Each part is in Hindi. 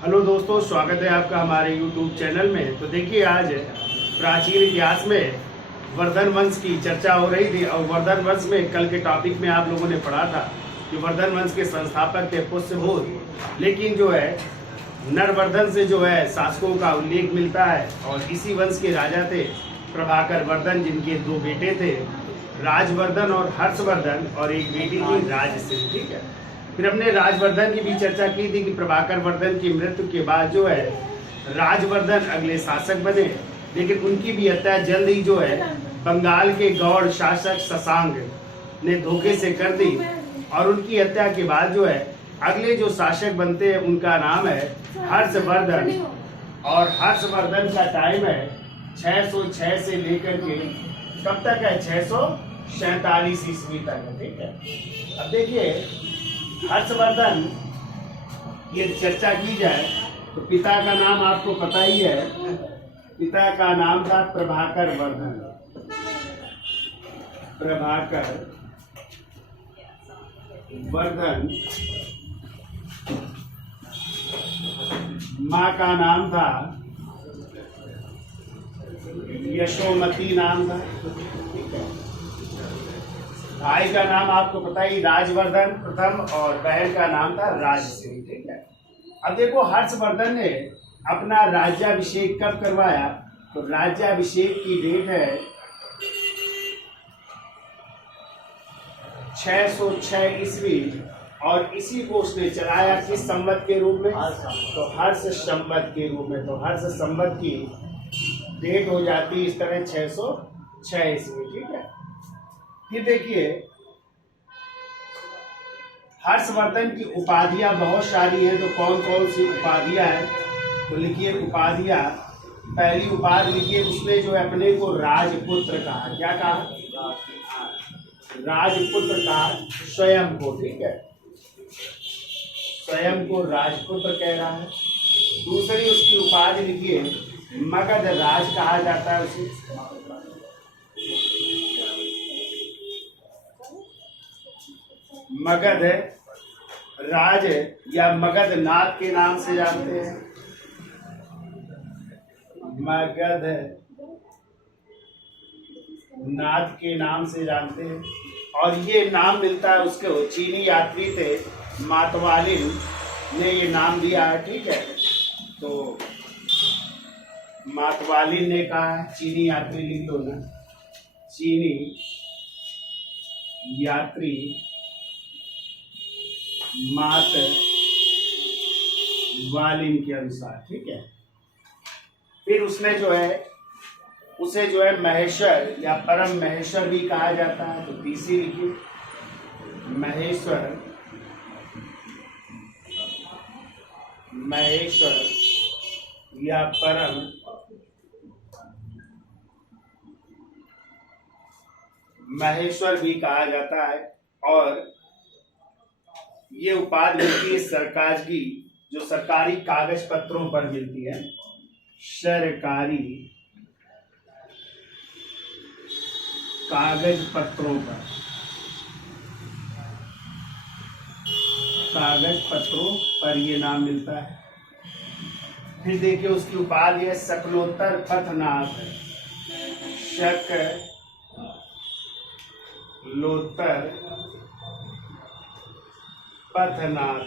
हेलो दोस्तों, स्वागत है आपका हमारे YouTube चैनल में। तो देखिए, आज प्राचीन इतिहास में वर्धन वंश की चर्चा हो रही थी और वर्धन वंश में कल के टॉपिक में आप लोगों ने पढ़ा था कि वर्धन वंश के संस्थापक थे पुष्यभूत, लेकिन जो है नरवर्धन से जो है शासकों का उल्लेख मिलता है और इसी वंश के राजा थे प्रभाकर वर्धन, जिनके दो बेटे थे, राजवर्धन और हर्षवर्धन, और एक बेटी थी राजश्री। ठीक है, फिर हमने राजवर्धन की भी चर्चा की थी कि प्रभाकर वर्धन की मृत्यु के बाद जो है राजवर्धन अगले शासक बने, लेकिन उनकी भी हत्या जल्द ही जो है बंगाल के गौड़ शासक शशांक ने धोखे से कर दी। और उनकी हत्या के बाद जो है अगले जो शासक बनते हैं उनका नाम है हर्षवर्धन, और हर्षवर्धन का टाइम है 606 से लेकर के कब तक है, 647 ईस्वी तक है। ठीक है, अब देखिए हर्षवर्धन ये चर्चा की जाए तो पिता का नाम आपको पता ही है, पिता का नाम था प्रभाकर वर्धन, प्रभाकर वर्धन। माँ का नाम था यशोमती नाम था। भाई का नाम आपको पता ही राजवर्धन प्रथम, और बहन का नाम था राजश्री। ठीक है, अब देखो हर्षवर्धन ने अपना राज्याभिषेक कब करवाया, तो राज्याभिषेक की डेट है 606 ईस्वी, और इसी को उसने चलाया किस संवत के रूप में, तो हर्ष संवत के रूप में। तो हर्ष संवत की डेट हो जाती इस तरह 606 ईस्वी। ठीक है, फिर देखिए हर्षवर्धन की उपाधियां बहुत सारी हैं, तो कौन कौन सी उपाधियां हैं, तो लिखिए उपाधियां। पहली उपाधि लिखिए, उसने जो है अपने को राजपुत्र कहा। क्या कहा, राजपुत्र कहा स्वयं को। ठीक है, स्वयं को राजपुत्र कह रहा है। दूसरी उसकी उपाधि लिखिए मगध राज कहा जाता है उसे। मगध राज या मगध नाथ के नाम से जानते हैं, मगध नाथ के नाम से जानते हैं। और ये नाम मिलता है उसके चीनी यात्री थे मातवालिन ने ये नाम दिया है। ठीक है, तो मातवालिन ने कहा है, चीनी यात्री लिख लो ना, चीनी यात्री मात वालिन के अनुसार। ठीक है, फिर उसने जो है उसे जो है महेश्वर या परम महेश्वर भी कहा जाता है। तो तीसरी लिखिए महेश्वर, महेश्वर या परम महेश्वर भी कहा जाता है। और ये उपाधि मिलती है सरकार की, जो सरकारी कागज पत्रों पर मिलती है, सरकारी कागज पत्रों पर, कागज पत्रों पर ये नाम मिलता है। फिर देखिए उसकी उपाधि है शकलोत्तर पथनाथ, शकलोत्तर पथनाथ।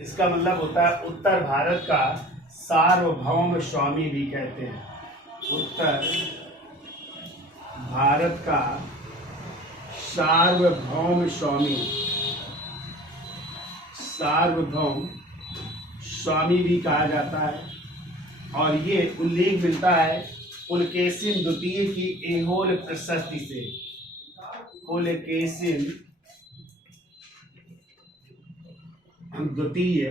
इसका मतलब होता है उत्तर भारत का सार्वभौम स्वामी भी कहते हैं, उत्तर भारत का सार्वभौम स्वामी, सार्वभौम स्वामी भी कहा जाता है। और ये उल्लेख मिलता है पुलकेशिन द्वितीय की ऐहोल प्रशस्ति से, पुलकेशिन द्वितीय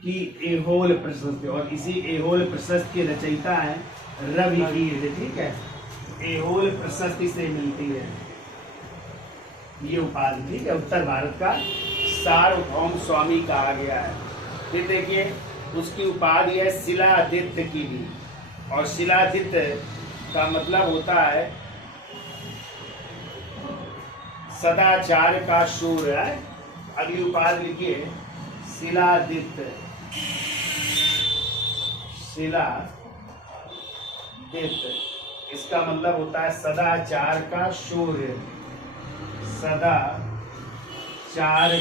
की ऐहोल प्रशस्ति, और इसी ऐहोल प्रशस्ति के रचयिता है रविवीर। ठीक है, ऐहोल प्रशस्ति से मिलती है ये उपाधि। ठीक है, उत्तर भारत का सार्वभौम स्वामी कहा गया है। फिर देखिए उसकी उपाधि है शिलादित्य की भी, और शिलादित्य का मतलब होता है सदाचार का शूर है। अगली उपाधि लिखिए शिलादित्य, शिलादित्य इसका मतलब होता है सदाचार का सूर्य, सदाचार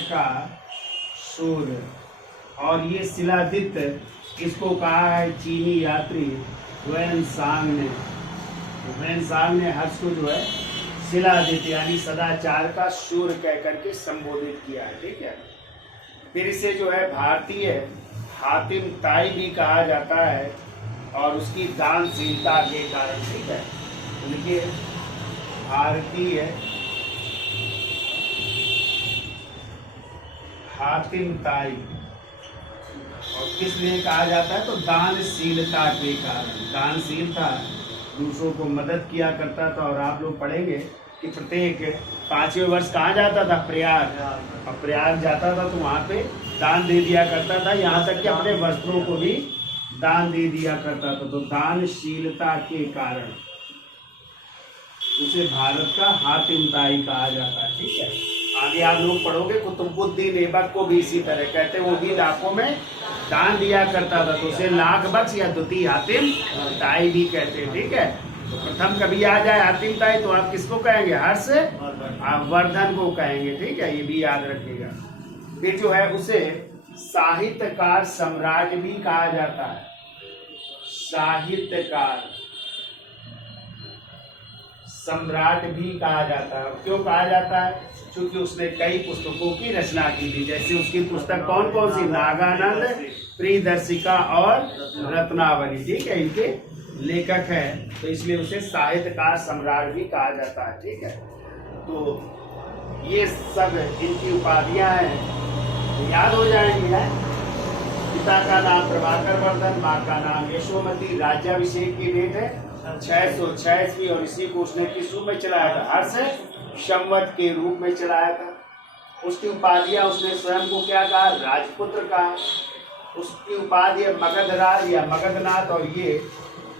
का सूर्य। और ये शिलादित्य इसको कहा है चीनी यात्री ह्वेनसांग ने। ह्वेनसांग ने हर्ष को जो है शिलादित्य यानी सदाचार का सूर्य कह करके संबोधित किया है। ठीक है, फिर इसे जो है भारतीय हातिम ताई भी कहा जाता है और उसकी दानशीलता के कारण। ठीक है, तो देखिए भारतीय हातिम ताई और किस लिए कहा जाता है तो दानशीलता के कारण। दानशील था, दूसरों को मदद किया करता था। और आप लोग पढ़ेंगे कि प्रत्येक 5वें वर्ष कहाँ जाता था, प्रयाग। और प्रयाग जाता था तो वहाँ पे दान दे दिया करता था, यहाँ तक कि अपने वस्त्रों को भी दान दे दिया करता था। तो दानशीलता के कारण उसे भारत का हातिम ताई कहा जाता है। ठीक है, आगे आप लोग पढ़ोगे कुतुबुद्दीन ऐबक को भी इसी तरह कहते, वो भी लाखों में दान दिया करता था तो उसे लाख बख्श या द्वितीय हातिम ताई भी कहते हैं। ठीक है, तो प्रथम कभी आ जाए हातिम ताई तो आप किसको कहेंगे, हर्ष वर्धन को कहेंगे। ठीक है, ये भी याद रखिएगा। फिर जो है उसे साहित्यकार सम्राट भी कहा जाता है। साहित्यकार सम्राट भी कहा जाता है। क्यों कहा जाता है, क्योंकि उसने कई पुस्तकों की रचना की थी। जैसे उसकी पुस्तक कौन कौन सी, नागानंद, प्रियदर्शिका और रत्नावली। ठीक है, इनके लेखक हैं, तो इसलिए उसे साहित्यकार सम्राट भी कहा जाता है। ठीक है, तो ये सब इनकी उपाधियां हैं, तो याद हो जाएंगी। है पिता का नाम प्रभाकर वर्धन, माँ का नाम यशोमती, राज्याभिषेक की डेट है 606 ईस्वी और इसी को उसने किस रूप में चलाया था, हर्ष संवत के रूप में चलाया था। उसकी उपाधियां उसने स्वयं को क्या कहा, राजपुत्र कहा। उसकी उपाधि मगधराज या मगधनाथ और ये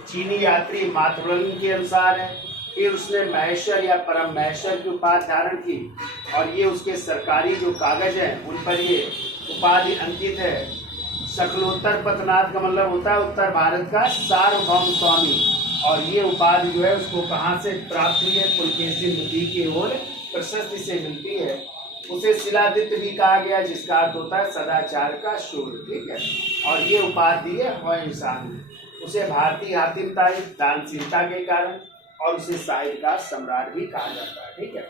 चीनी यात्री मातृलिंग के अनुसार है। फिर उसने महेश्वर या परम महेश्वर की उपाधि धारण की और ये उसके सरकारी जो कागज हैं उन पर ये उपाधि अंकित है। शकलोत्तर पतनाथ का मतलब होता है उत्तर भारत का सार्वभौम स्वामी। और ये उपाधि जो है उसको कहाँ से प्राप्त हुई है, पुलकेशिन नदी की ओर प्रशस्ति से मिलती है। उसे शिलादित्य भी कहा गया जिसका अर्थ होता है सदाचार का सूर्य। ठीक है, और ये उपाधि है ह्वेनसांग ने। उसे भारतीय हातिम ताई दानशीलता के कारण और उसे साहित्यकार सम्राट भी कहा जाता है। ठीक है,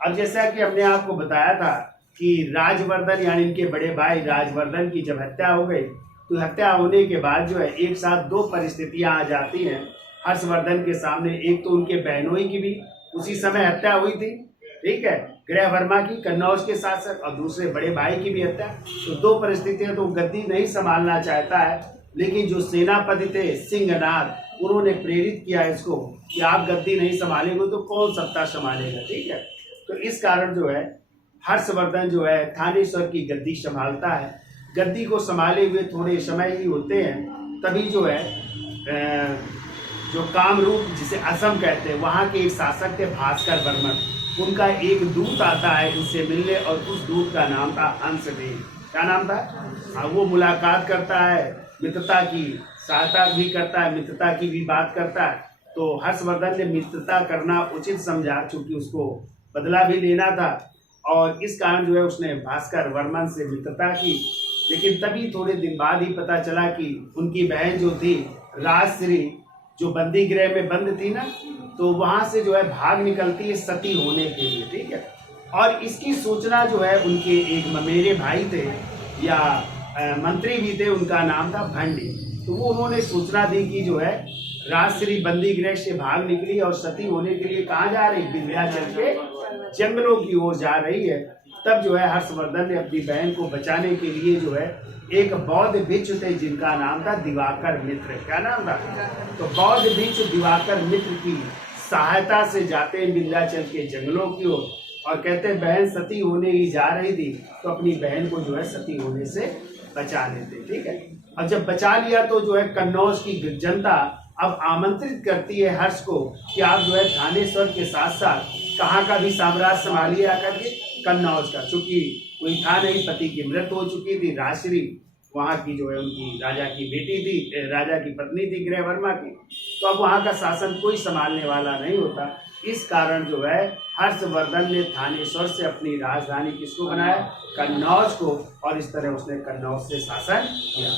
अब जैसा कि हमने आपको बताया था कि राजवर्धन यानी इनके बड़े भाई राजवर्धन की जब हत्या हो गई तो हत्या होने के बाद जो है एक साथ दो परिस्थितियां आ जाती हैं हर्षवर्धन के सामने। एक तो उनके बहनोई की भी उसी समय हत्या हुई थी, ठीक है, गृह वर्मा की कन्नौज के शासक, और दूसरे बड़े भाई की भी हत्या। तो दो परिस्थितियां, तो गद्दी नहीं संभालना चाहता है, लेकिन जो सेनापति थे सिंहनाथ उन्होंने प्रेरित किया इसको कि आप गद्दी नहीं संभालेंगे तो कौन सत्ता संभालेगा। ठीक है, तो इस कारण जो है हर्षवर्धन जो है थानेश्वर की गद्दी संभालता है। गद्दी को संभाले हुए थोड़े समय ही होते हैं, तभी जो है जो कामरूप जिसे असम कहते हैं वहाँ के एक शासक थे भास्कर वर्मन, उनका एक दूत आता है इनसे मिलने और उस दूत का नाम था हंसदेव। क्या नाम था? हाँ, वो मुलाकात करता है, मित्रता की सहायता भी करता है, मित्रता की भी बात करता है। तो हर्षवर्धन ने मित्रता करना उचित समझा, चूंकि उसको बदला भी लेना था, और इस कारण जो है उसने भास्कर वर्मन से मित्रता की। लेकिन तभी थोड़े दिन बाद ही पता चला कि उनकी बहन जो थी राजश्री, जो बंदी गृह में बंद थी ना, तो वहां से जो है भाग निकलती है सती होने के लिए। ठीक है, और इसकी सूचना जो है उनके एक ममेरे भाई थे या मंत्री भी थे, उनका नाम था भंडी। तो वो उन्होंने सूचना दी कि जो है राजश्री बंदी गृह से भाग निकली और सती होने के लिए कहाँ जा रही, विंध्याचल के जंगलों की ओर जा रही है। तब जो है हर्षवर्धन ने अपनी बहन को बचाने के लिए जो है एक बौद्ध भिक्षु थे जिनका नाम था दिवाकर मित्र। क्या नाम था? तो बौद्ध भिक्षु दिवाकर मित्र की सहायता से जाते हैं विंध्याचल के जंगलों की ओर और कहते हैं बहन सती होने ही जा रही थी, तो अपनी बहन को जो है सती होने से बचा लेते। ठीक है, और जब बचा लिया तो जो है कन्नौज की जनता अब आमंत्रित करती है हर्ष को कि आप जो है थानेश्वर के साथ साथ कहाँ का भी साम्राज्य संभालिए आकर के, कन्नौज का, चूंकि कोई था नहीं, पति की मृत्यु हो चुकी थी। राजश्री वहाँ की जो है उनकी राजा की बेटी थी, राजा की पत्नी थी गृहवर्मा की। तो अब वहाँ का शासन कोई संभालने वाला नहीं होता। इस कारण जो है हर्षवर्धन ने थानेश्वर से अपनी राजधानी किसको बनाया? कन्नौज को। और इस तरह उसने कन्नौज से शासन किया।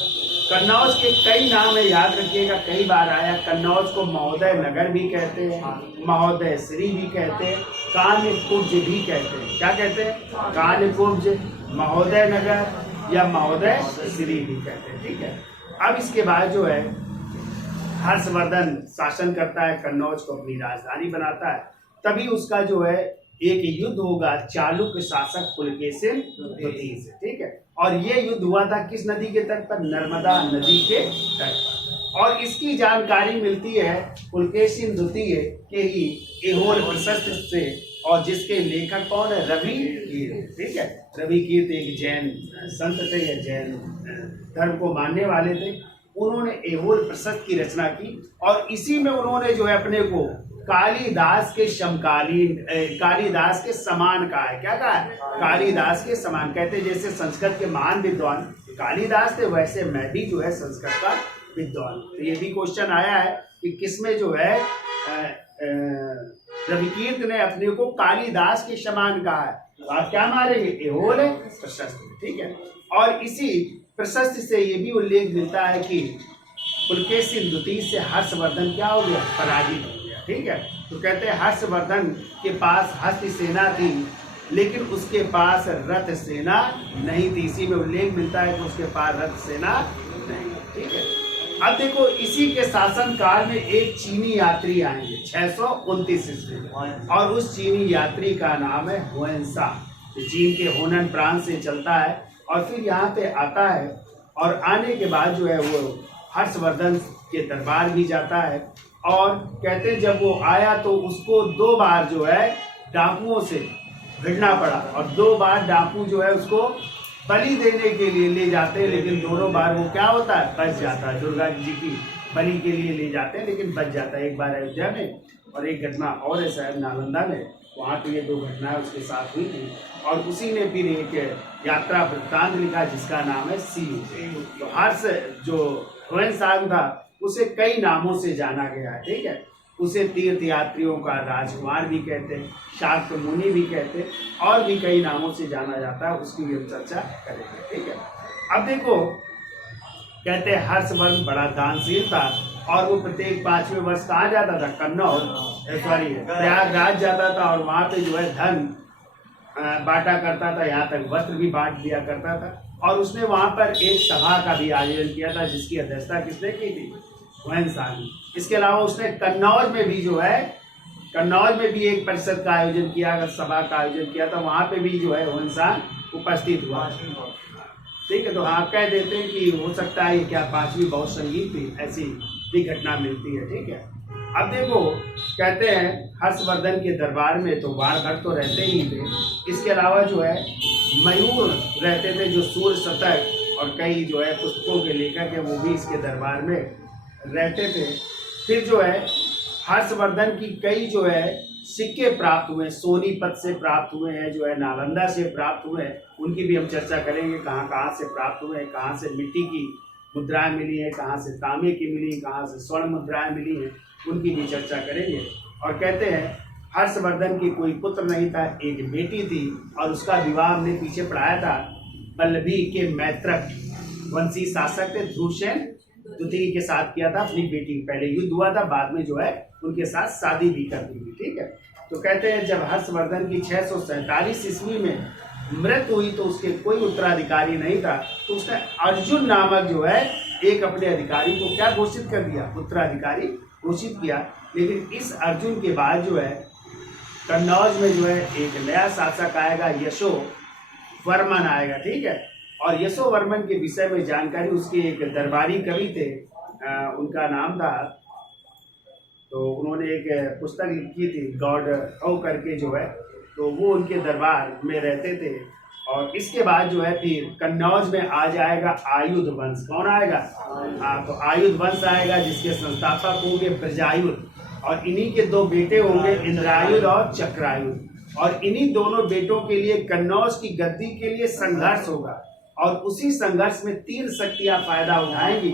कन्नौज के कई नाम है, याद रखिएगा, कई बार आया। कन्नौज को महोदय नगर भी कहते हैं, महोदय श्री भी कहते हैं, कान्यकुब्ज भी कहते हैं। क्या कहते हैं? कान्यकुब्ज, महोदय नगर या महोदय श्री भी कहते हैं। ठीक है। अब इसके बाद जो है हर्षवर्धन शासन करता है, कन्नौज को अपनी राजधानी बनाता है। तभी उसका जो है एक युद्ध होगा चालुक्य शासक पुलकेशिन द्वितीय से। ठीक है। और ये युद्ध हुआ था किस नदी के तट पर? नर्मदा नदी के तट पर। और इसकी जानकारी मिलती है पुलकेशिन द्वितीय के ही ऐहोल प्रशस्ति से, और जिसके लेखक कौन है? रवि कीर्त। ठीक है। रवि कीर्त एक जैन संत थे या जैन धर्म को मानने वाले थे। उन्होंने ऐहोल प्रशस्ति की रचना की और इसी में उन्होंने जो है अपने को कालिदास के समकालीन, कालिदास के समान कहा है। क्या कहा है? कालिदास के समान। कहते जैसे संस्कृत के महान विद्वान कालिदास थे, वैसे मैं भी जो है संस्कृत का विद्वान। तो ये भी क्वेश्चन आया है कि किसमें जो है रविकीर्त ने अपने को कालिदास के समान कहा है। तो आप क्या मारेंगे? ऐहोल प्रशस्ति। ठीक है। और इसी प्रशस्ति से ये भी उल्लेख मिलता है कि पुलकेशिन द्वितीय से हर्षवर्धन क्या हो गया? पराजित हो गया। ठीक है। तो कहते हैं हर्षवर्धन के पास हस्ती सेना थी, लेकिन उसके पास रथ सेना नहीं थी। इसी में उल्लेख मिलता है कि उसके पास रथ सेना नहीं। ठीक है। अब देखो, इसी के शासन काल में एक चीनी यात्री आएंगे 629 ईस्वी में, और उस चीनी यात्री का नाम है हुएनसांग। चीन के होनन प्रांत से चलता है और फिर यहाँ पे आता है। और आने के बाद जो है वो हर्षवर्धन के दरबार भी जाता है। और कहते हैं जब वो आया तो उसको 2 बार जो है डाकुओं से भिड़ना पड़ा, और 2 बार डाकू जो है उसको बलि देने के लिए ले जाते हैं, लेकिन दोनों बार वो क्या होता है? बच जाता है। दुर्गा जी की बलि के लिए ले जाते हैं लेकिन बच जाता है। एक बार अयोध्या में और एक घटना और है शायद नालंदा में, वहाँ पे ये 2 घटनाएं उसके साथ हुई थी। और उसी ने फिर एक यात्रा वृत्तांत लिखा जिसका नाम है सीयू। तो हर्ष जो हुएनसांग था उसे कई नामों से जाना गया है। ठीक है। उसे तीर्थ यात्रियों का राजकुमार भी कहते हैं, शाक्त मुनि भी कहते हैं, और भी कई नामों से जाना जाता है। उसकी भी हम चर्चा करेंगे। ठीक है। अब देखो, कहते हैं हर्षवर्धन बड़ा दानशील था और वो प्रत्येक 5वें वर्ष कहाँ जाता था? कन्नौज, प्रयागराज जाता था और वहाँ पे जो है धन बांटा करता था, यहाँ तक वस्त्र भी बांट दिया करता था। और उसने वहाँ पर एक सभा का भी आयोजन किया था जिसकी अध्यक्षता किसने की थी? हुएनसांग। इसके अलावा उसने कन्नौज में भी जो है, कन्नौज में भी एक परिषद का आयोजन किया, सभा का आयोजन किया था। वहाँ पे भी जो है हुएनसांग उपस्थित हुआ। ठीक है। तो आप कह देते हैं कि हो सकता है क्या 5वीं बौद्ध संगीत थी, ऐसी भी घटना मिलती है। ठीक है। अब देखो, कहते हैं हर्षवर्धन के दरबार में तो बाण भट्ट तो रहते ही थे, इसके अलावा जो है मयूर रहते थे जो सूर्य शतक और कई जो है पुस्तकों के लेखक हैं वो भी इसके दरबार में रहते थे। फिर जो है हर्षवर्धन की कई जो है सिक्के प्राप्त हुए, सोनीपत से प्राप्त हुए हैं, जो है नालंदा से प्राप्त हुए हैं, उनकी भी हम चर्चा करेंगे। कहाँ कहाँ से प्राप्त हुए हैं, कहाँ से मिट्टी की मुद्राएं मिली है, कहाँ से तांबे की मिली, कहाँ से स्वर्ण मुद्राएं मिली हैं, उनकी भी चर्चा करेंगे। और कहते हैं हर्षवर्धन की कोई पुत्र नहीं था, एक बेटी थी और उसका विवाह हमने पीछे पढ़ाया था बल्लभी के मैत्रक वंशी शासक थे ध्रुवसेन द्वितीय के साथ किया था। अपनी बेटी पहले युद्ध हुआ था, बाद में जो है उनके साथ शादी भी कर दी थी। ठीक है। तो कहते हैं जब हर्षवर्धन की 647 ईस्वी में मृत्यु हुई तो उसके कोई उत्तराधिकारी नहीं था, तो उसने अर्जुन नामक जो है एक अपने अधिकारी को क्या घोषित कर दिया? उत्तराधिकारी घोषित किया। लेकिन इस अर्जुन के बाद जो है कन्नौज में जो है एक नया शासक आएगा, यशोवर्मन आएगा। ठीक है। और यशोवर्मन के विषय में जानकारी उसके एक दरबारी कवि थे, उनका नाम था, तो उन्होंने एक पुस्तक लिखी थी गॉड औ करके जो है, तो वो उनके दरबार में रहते थे। और इसके बाद जो है फिर कन्नौज में आ जाएगा आयुध वंश। कौन आएगा? तो आयुध वंश आएगा जिसके संस्थापक होंगे प्रजायुध, और इन्हीं के 2 बेटे होंगे इंद्रायुध और चक्रायुध। और इन्हीं दोनों बेटों के लिए कन्नौज की गद्दी के लिए संघर्ष होगा और उसी संघर्ष में 3 शक्तियां फायदा उठाएंगी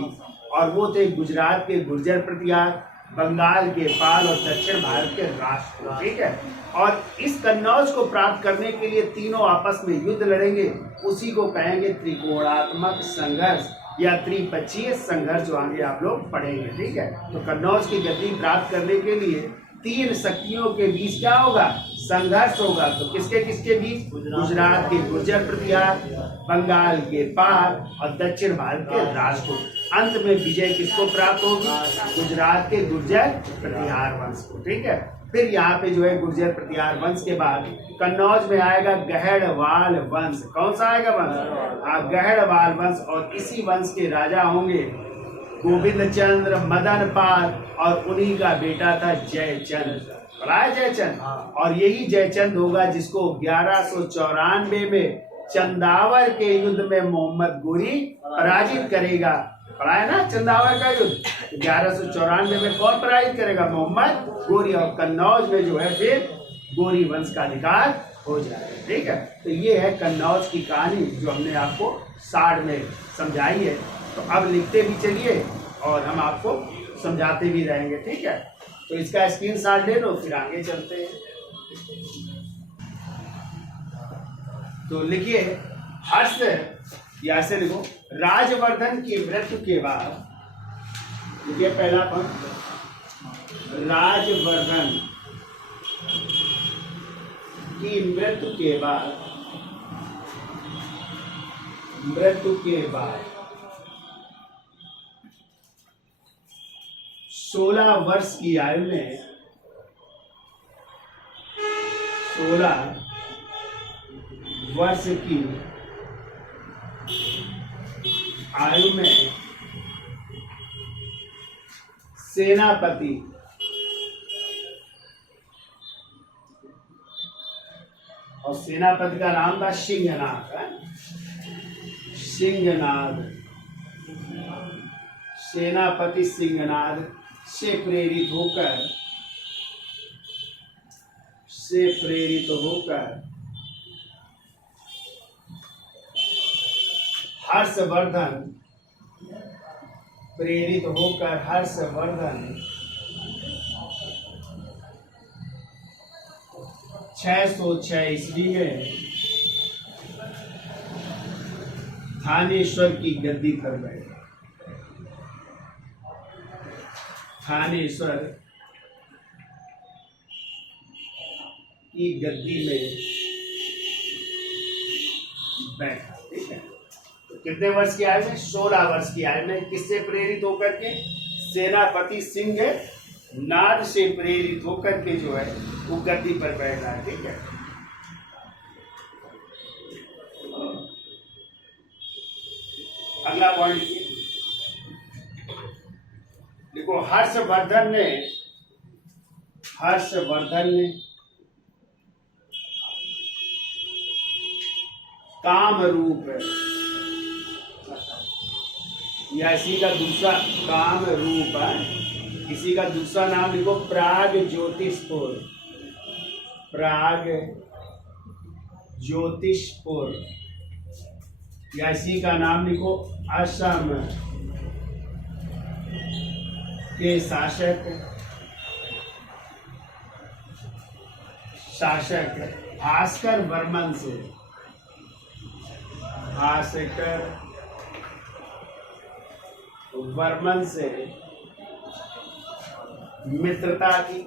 और वो थे गुजरात के गुर्जर प्रतिहार, बंगाल के पाल और दक्षिण भारत के राष्ट्र। ठीक है, और इस कन्नौज को प्राप्त करने के लिए तीनों आपस में युद्ध लड़ेंगे। उसी को कहेंगे त्रिकोणात्मक संघर्ष या त्रिपक्षीय संघर्ष, जो आगे आप लोग पढ़ेंगे। ठीक है, तो कन्नौज की गद्दी प्राप्त करने के लिए 3 शक्तियों के बीच क्या होगा? संघर्ष होगा। तो किसके किसके बीच? गुजरात के गुर्जर प्रतिहार, बंगाल के पाल और दक्षिण भारत के राजपूत। अंत में विजय किसको प्राप्त होगी? गुजरात के गुर्जर प्रतिहार वंश को। ठीक है, फिर यहाँ पे जो है गुर्जर प्रतिहार वंश के बाद कन्नौज में आएगा गहड़वाल वंश। कौन सा आएगा वंश? हाँ, गहड़वाल वंश। और इसी वंश के राजा होंगे गोविंद चंद्र, मदन पाल और उन्हीं का बेटा था जयचंद। पढ़ा है जयचंद? और यही जयचंद होगा जिसको 1194 में चंदावर के युद्ध में मोहम्मद गोरी पराजित करेगा। पढ़ा है ना चंदावर का युद्ध? 1194 में कौन पराजित करेगा? मोहम्मद गोरी। और कन्नौज में जो है फिर गोरी वंश का अधिकार हो जाएगा। ठीक है, तो ये है कन्नौज की कहानी जो हमने आपको शार्ट में समझाई है। तो अब लिखते भी चलिए और हम आपको समझाते भी रहेंगे। ठीक है, तो इसका स्क्रीनशॉट ले लो, फिर आगे चलते हैं। तो लिखिए हर्ष, या ऐसे लिखो, राजवर्धन की मृत्यु के बाद, लिखिए पहला पंक्ति, राजवर्धन की मृत्यु के बाद 16 वर्ष की आयु में 16 वर्ष की आयु में सेनापति और सेनापति का नाम था सिंहनाद। सिंहनाद, सेनापति सिंहनाद से प्रेरित होकर हर्षवर्धन 606 ईस्वी में थानेश्वर की गद्दी पर बैठे। थानेश्वर की गद्दी में बैठा। ठीक है, तो कितने वर्ष की आयु में? 16 वर्ष की आयु में। किससे प्रेरित होकर के? सेनापति सिंह नाद से प्रेरित होकर के जो है वो गद्दी पर बैठा है। ठीक है, अगला पॉइंट देखो, हर्षवर्धन ने कामरूप, या इसी का दूसरा कामरूप है, इसी का दूसरा नाम लिखो प्राग ज्योतिषपुर, या इसी का नाम लिखो असम के शासक भास्कर वर्मन से मित्रता की।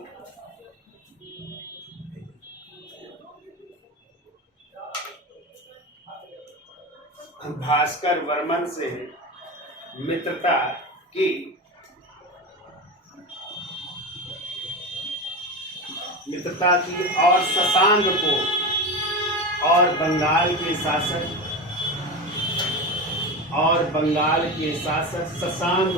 भास्कर वर्मन से मित्रता की और शशांक को और बंगाल के शासक शशांक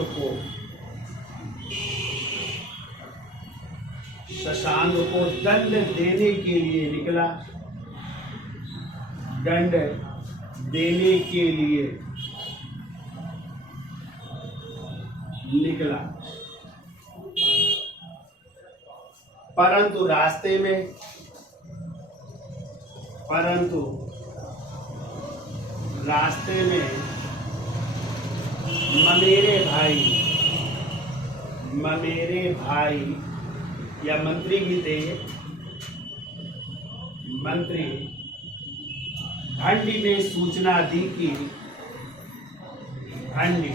को दंड देने के लिए निकला, परंतु रास्ते में परंतु रास्ते में ममेरे भाई या मंत्री भी थे, मंत्री भंडी ने सूचना दी कि भंडी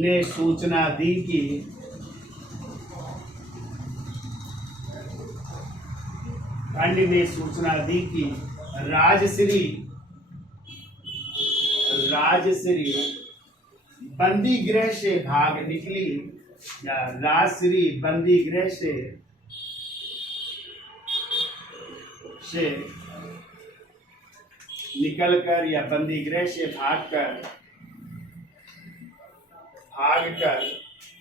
ने सूचना दी कि राजश्री बंदी गृह से भाग निकली, या राजश्री बंदी गृह से निकलकर या बंदी गृह से भागकर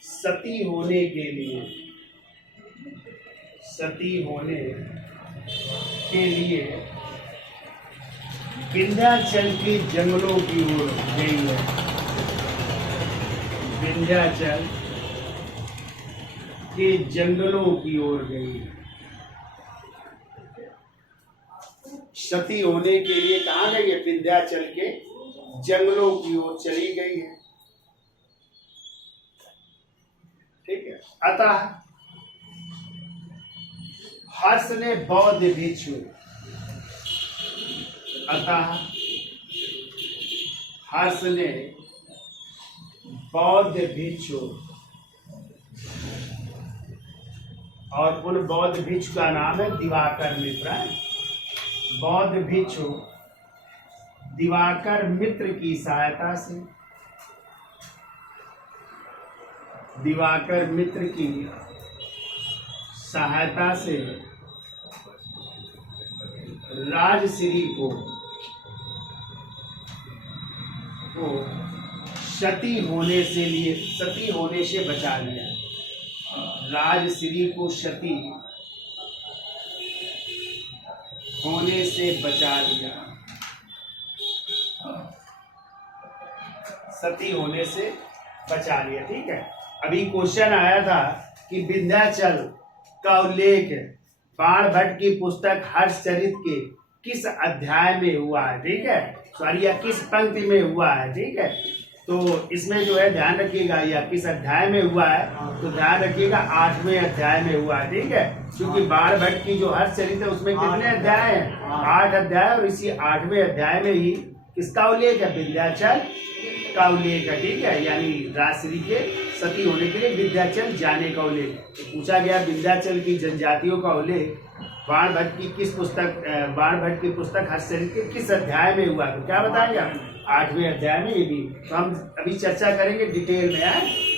सती होने के लिए विंध्याचल के जंगलों की ओर गई है। विंध्याचल के जंगलों की ओर गई है। सती होने के लिए कहाँ गई है? विंध्याचल के जंगलों की ओर चली गई है। ठीक है। अतः हर्ष ने बौद्ध भिक्षु और उन बौद्ध भिक्षु का नाम है दिवाकर मित्र। बौद्ध भिक्षु दिवाकर मित्र की सहायता से राजश्री को सती होने से बचा लिया। राजश्री को सती होने से बचा लिया। सती होने से बचा लिया। ठीक है। अभी क्वेश्चन आया था कि विंध्याचल का उल्लेख बाणभट्ट की पुस्तक हर्षचरित के किस अध्याय में हुआ है। ठीक है, सॉरी, या किस पंक्ति में हुआ है। ठीक है, तो इसमें जो है ध्यान रखिएगा, या किस अध्याय में हुआ है, तो ध्यान रखिएगा 8वें अध्याय में हुआ है। ठीक है, क्योंकि बाणभट्ट की जो हर्षचरित है उसमें कितने अध्याय हैं? 8 अध्याय। और इसी 8वें अध्याय में ही किसका उल्लेख है? विंध्याचल का उल्लेख है। ठीक है, यानी राजश्री के सती होने के लिए विंध्याचल जाने का उल्लेख। तो पूछा गया विंध्याचल की जनजातियों का उल्लेख बाणभट्ट की पुस्तक हर्षचरित के किस अध्याय में हुआ, तो क्या बताएंगे आप? 8वें अध्याय में। ये भी तो हम अभी चर्चा करेंगे डिटेल में।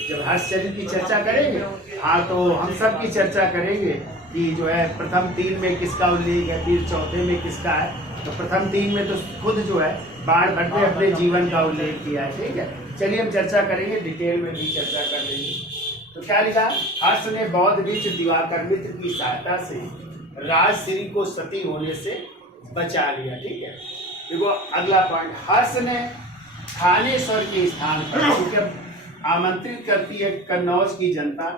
जब हर्षचरित की चर्चा करेंगे, हाँ, तो हम सब की चर्चा करेंगे कि जो है प्रथम 3 में किसका उल्लेख है, फिर चौथे में किसका है। तो प्रथम 3 में तो खुद जो है बाणभट्ट ने अपने जीवन का उल्लेख किया है। ठीक है, चलिए हम चर्चा करेंगे, डिटेल में भी चर्चा कर लेंगे। तो क्या लिखा? हर्ष ने बौद्ध भिक्षु दिवाकर मित्र की सहायता से राजश्री को सती होने से बचा लिया। ठीक है, देखो अगला पॉइंट, हर्ष ने थानेश्वर के स्थान पर, क्योंकि आमंत्रित करती है कन्नौज की जनता,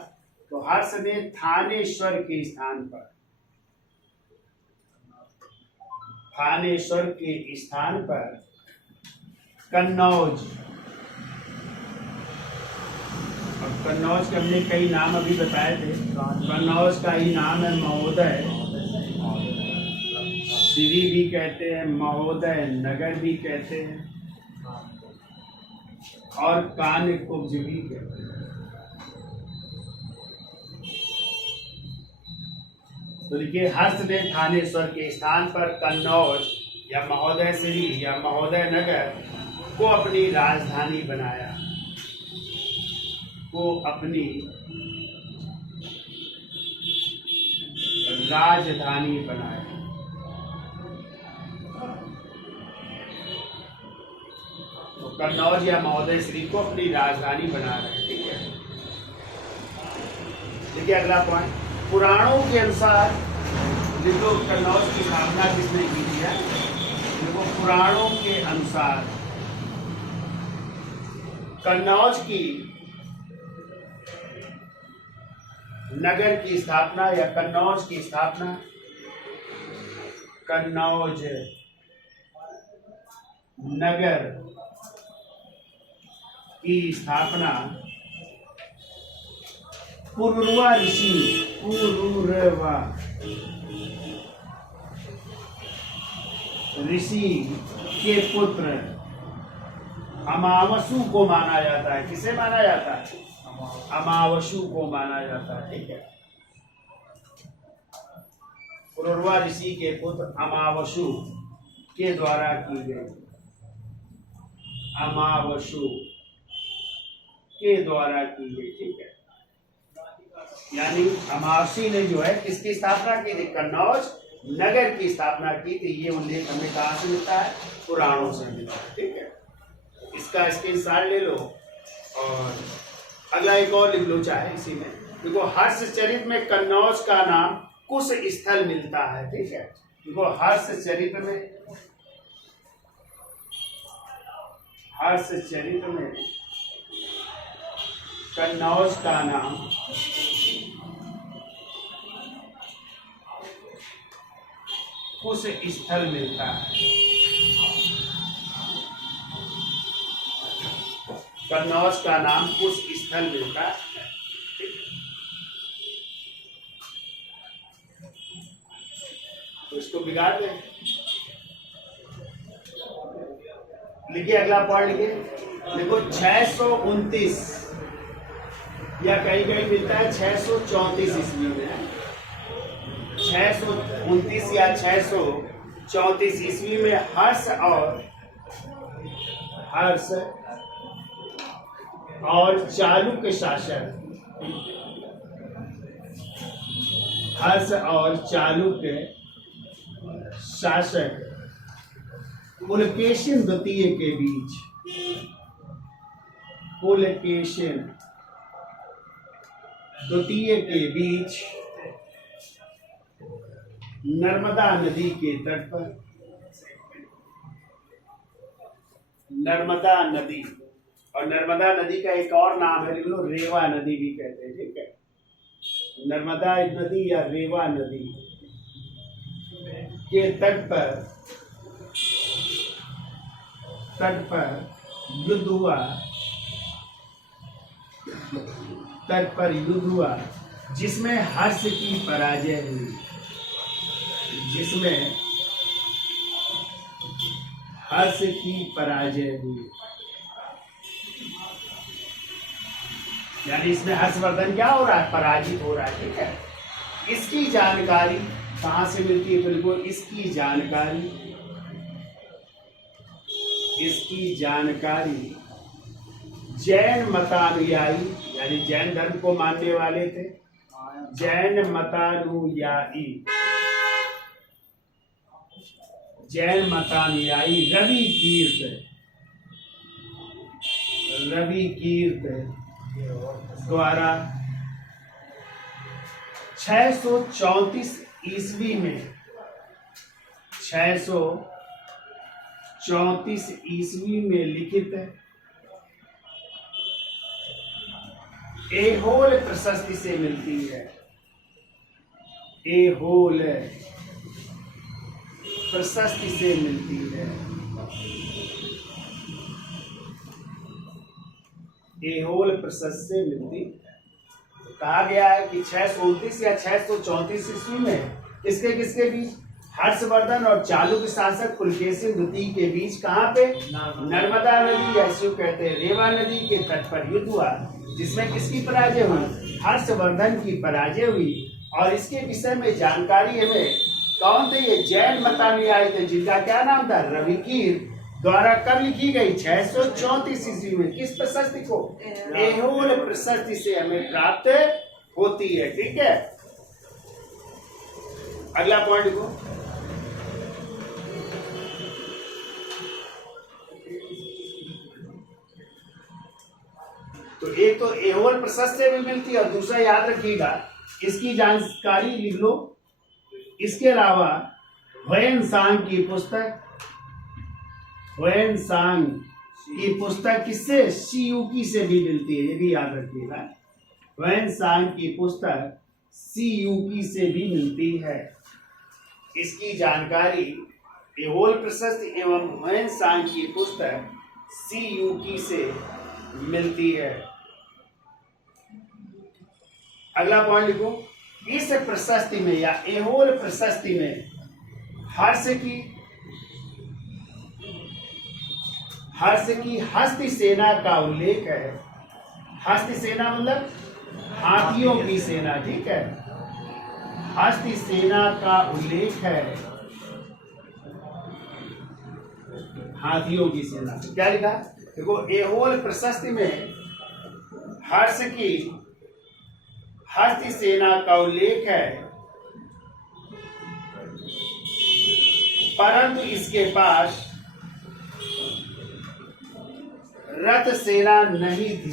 तो हर्ष ने थानेश्वर के स्थान पर कन्नौज, और कन्नौज के हमने कई नाम अभी बताए थे। कन्नौज का ही नाम है महोदय श्री भी कहते हैं, महोदय नगर भी कहते हैं, और कान्य कुब्ज भी कहते हैं। तो देखिए, हर्ष ने थानेश्वर के स्थान पर कन्नौज या महोदय श्री या महोदय नगर को अपनी राजधानी बनाया। तो कन्नौज या महोदय श्री को अपनी राजधानी बना रहे हैं। ठीक है, देखिए अगला पॉइंट, पुराणों के अनुसार देखो कन्नौज की स्थापना किसने की थी? देखो पुराणों के अनुसार कन्नौज की नगर की स्थापना या कन्नौज की स्थापना कन्नौज नगर की स्थापना पुरूरवा ऋषि के पुत्र अमावसु को माना जाता है। किसे माना जाता है? अमावसु को माना जाता है। ठीक है, पुरूरवा ऋषि के पुत्र अमावसु के द्वारा की गई, अमावसु के द्वारा की गई। ठीक है, यानी अमावसी ने जो है किसकी स्थापना की थी? कन्नौज नगर की स्थापना की थी। ये उल्लेख हमें कहां से मिलता है? पुराणों से मिलता है। ठीक है, इसका स्क्रीनशॉट ले लो और अगला एक और लिख लो चाहे इसी में। देखो, हर्षचरित में कन्नौज का नाम कुश स्थल मिलता है। ठीक है, देखो हर्षचरित में कन्नौज का नाम कुश स्थल मिलता है। कन्नौज का नाम कुश स्थल मिलता है। तो इसको बिगाड़ दें। लिखिए, अगला पॉइंट लिखिए। देखो 629 या कहीं कहीं मिलता है 634 ईस्वी में, 629 या 634 ईस्वी में हर्ष और चालुक्य शासक, हर्ष और चालुक्य शासक पुलकेशिन द्वितीय के बीच, पुलकेशिन द्वितीय के बीच नर्मदा नदी के तट पर, नर्मदा नदी, और नर्मदा नदी का एक और नाम है, लिख लो, रेवा नदी भी कहते हैं। ठीक है, नर्मदा नदी या रेवा नदी के तट पर युद्ध हुआ, जिसमें हर्ष की पराजय हुई, जिसमें हर्ष की पराजय हुई। यानी इसमें हर्षवर्धन क्या हो रहा है? पराजित हो रहा है। ठीक है, इसकी जानकारी कहां से मिलती है? बिल्कुल, इसकी जानकारी जैन मतानुयायी, यानी जैन धर्म को मानने वाले थे, जैन मतानुयायी रवि कीर्त द्वारा 634 ईस्वी में, 634 ईस्वी में लिखित एहोल प्रशस्ति से मिलती है। एहोल प्रशस्ति से मिलती है। एहोल प्रशस्ति से मिलती है। तो कहा गया है कि 629 या 634 ईस्वी में किसके किसके बीच? हर्षवर्धन और चालुक्य शासक पुलकेशिन द्वितीय के बीच कहाँ पे? नर्मदा नदी या इसको कहते हैं रेवा नदी के तट पर युद्ध हुआ, जिसमें किसकी पराजय हुई? हर्षवर्धन की पराजय हुई। और इसके विषय में जानकारी हमें कौन थे? ये जैन मतानुयायी थे, जिनका क्या नाम था? रविकीर द्वारा कब लिखी गई? 634 ईस्वी में। किस प्रशस्ति को? एहोल प्रशस्ति से हमें प्राप्त होती है। ठीक है, अगला पॉइंट को तो एक तो एहोल प्रशस्ति से भी मिलती है और दूसरा याद रखिएगा इसकी जानकारी लिख लो। इसके अलावा ह्वेनसांग की पुस्तक किससे? सीयूकी से भी मिलती है, ये भी याद रखिएगा। ह्वेनसांग की पुस्तक सीयूकी से भी मिलती है। इसकी जानकारी एहोल प्रशस्त एवं ह्वेन-सांग की पुस्तक सी यूकी से मिलती है। अगला पॉइंट लिखो, इस प्रशस्ति में या एहोल प्रशस्ति में हर्ष की हस्ती सेना का उल्लेख है। हस्ती सेना मतलब हाथियों की सेना, ठीक है, हस्ती सेना का उल्लेख है, हाथियों की सेना। क्या लिखा, देखो, एहोल प्रशस्ति में हर्ष की हस्ती सेना का उल्लेख है, परंतु इसके पास रथ सेना नहीं थी।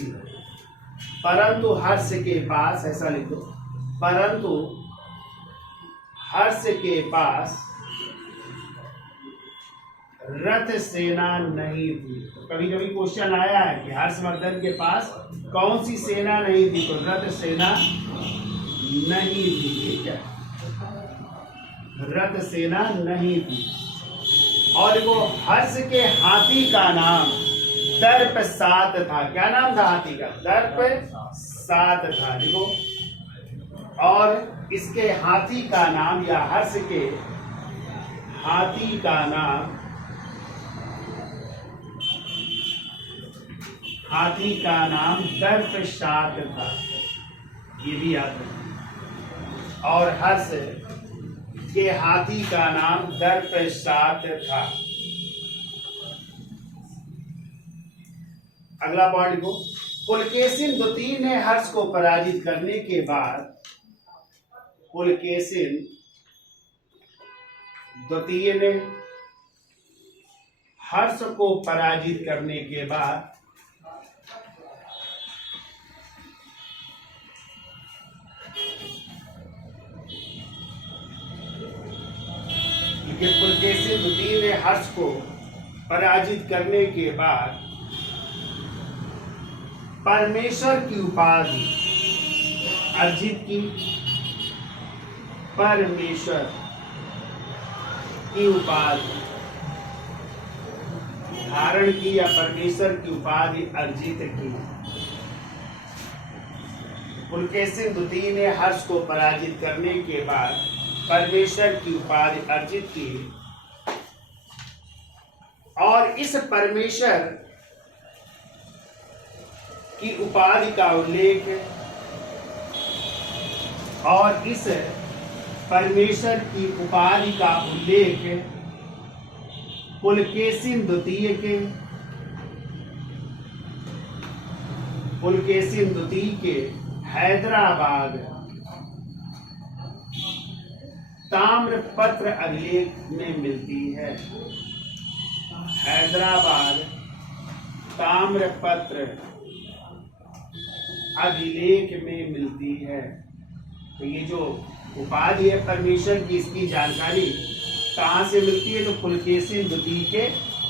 परंतु हर्ष के पास, ऐसा लिखो, परंतु हर्ष के पास रथ सेना नहीं थी। तो कभी कभी क्वेश्चन आया है कि हर्षवर्धन के पास कौन सी सेना नहीं थी, तो रथ सेना नहीं थी, ठीक है, रथ सेना नहीं थी। और वो हर्ष के हाथी का नाम दर्प 7 था। क्या नाम था हाथी का? दर्प 7 था, देखो। और इसके हाथी का नाम, या हर्ष के हाथी का नाम, हाथी का नाम दर्प 7 था, ये भी याद रखना। और हर्ष के हाथी का नाम दर्प 7 था। अगला पॉइंट लिखो, पुलकेशिन द्वितीय ने हर्ष को पराजित करने के बाद, पुलकेशिन द्वितीय ने हर्ष को पराजित करने के बाद पुलकेशिन द्वितीय ने हर्ष को पराजित करने के बाद परमेश्वर की उपाधि अर्जित की, परमेश्वर की उपाधि धारण की, या परमेश्वर की उपाधि अर्जित की। पुलकेशिन द्वितीय ने हर्ष को पराजित करने के बाद परमेश्वर की उपाधि अर्जित की, और इस परमेश्वर की उपाधि का उल्लेख, और इस परमेश्वर की उपाधि का उल्लेख पुलकेशिन द्वितीय के हैदराबाद ताम्रपत्र अभिलेख में मिलती है। हैदराबाद ताम्रपत्र अभिलेख में मिलती है। तो ये जो उपाधि है परमेश्वर की, इसकी जानकारी कहाँ से मिलती है? तो पुलकेशिन द्वितीय के